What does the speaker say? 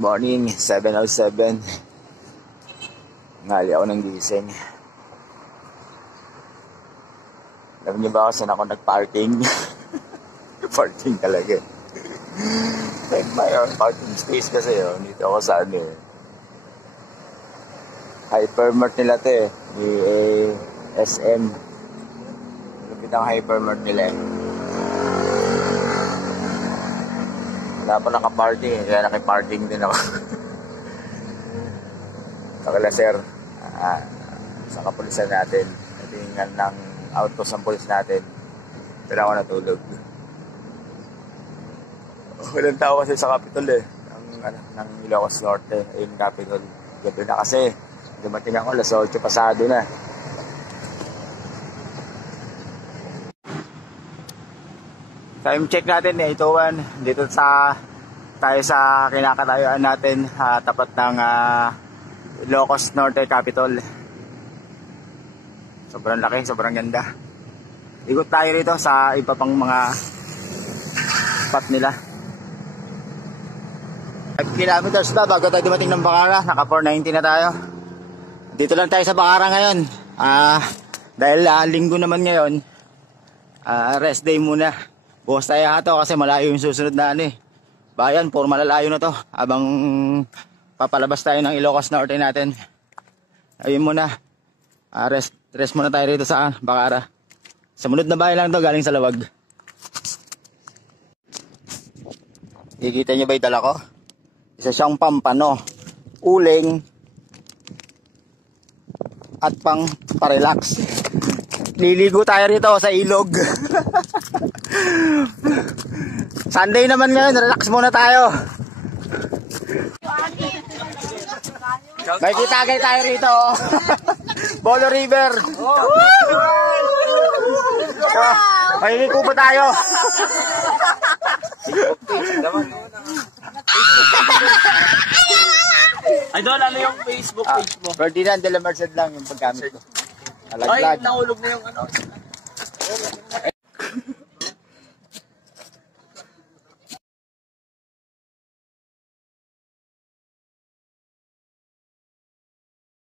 Morning, 7:07. Ngali ako ng gising. Alam niyo ba kung saan ako nag-parking? Parking talaga. Like my own parking space kasi yun. Dito ako sa ano eh. Hypermart nila to eh. SM. Lupit ang hypermart nila eh. Wala pa naka-parking eh. Kaya naki-parking din ako. Kakala sir. Sa kapulisan natin. Natingan ng outpost ng pulis natin. Ito na ako natulog. Walang tao kasi sa Capitol eh. Ng Ilocos Norte. Ayun Capitol. Gabi na kasi. Dumating ako, alas 8 pasado na. Time check natin, 8:01. Dito tayo sa kinakatayuan natin, tapat ng Ilocos Norte Capitol. Sobrang laki, sobrang ganda. Ikot tayo rito sa iba pang mga spot nila. 5 kilometers na bago tayo dumating ng Bacara. Naka 490 na tayo. Dito lang tayo sa Bacara ngayon. Dahil linggo naman ngayon, rest day muna. Bukas tayo hato kasi malayo yung susunod na ano eh. Bayan, puro malalayo na to. Habang papalabas tayo ng Ilocos Norte natin. Ayun muna. Rest muna tayo rito sa Bacara. Sa munod na bayan lang to, galing sa Lawag. Kikita nyo ba yung dala ko? Isa siyang pampano, uling, at pang parelax. Liligo tayo rito sa ilog. Sunday naman ngayon, relax muna tayo. May kitagay tayo rito. Bolo River. Mahiliko pa tayo. Idol, ano yung Facebook page mo? Ferdinand de la Merced lang yung paggamit ko. Ay, nahulog na yung ano.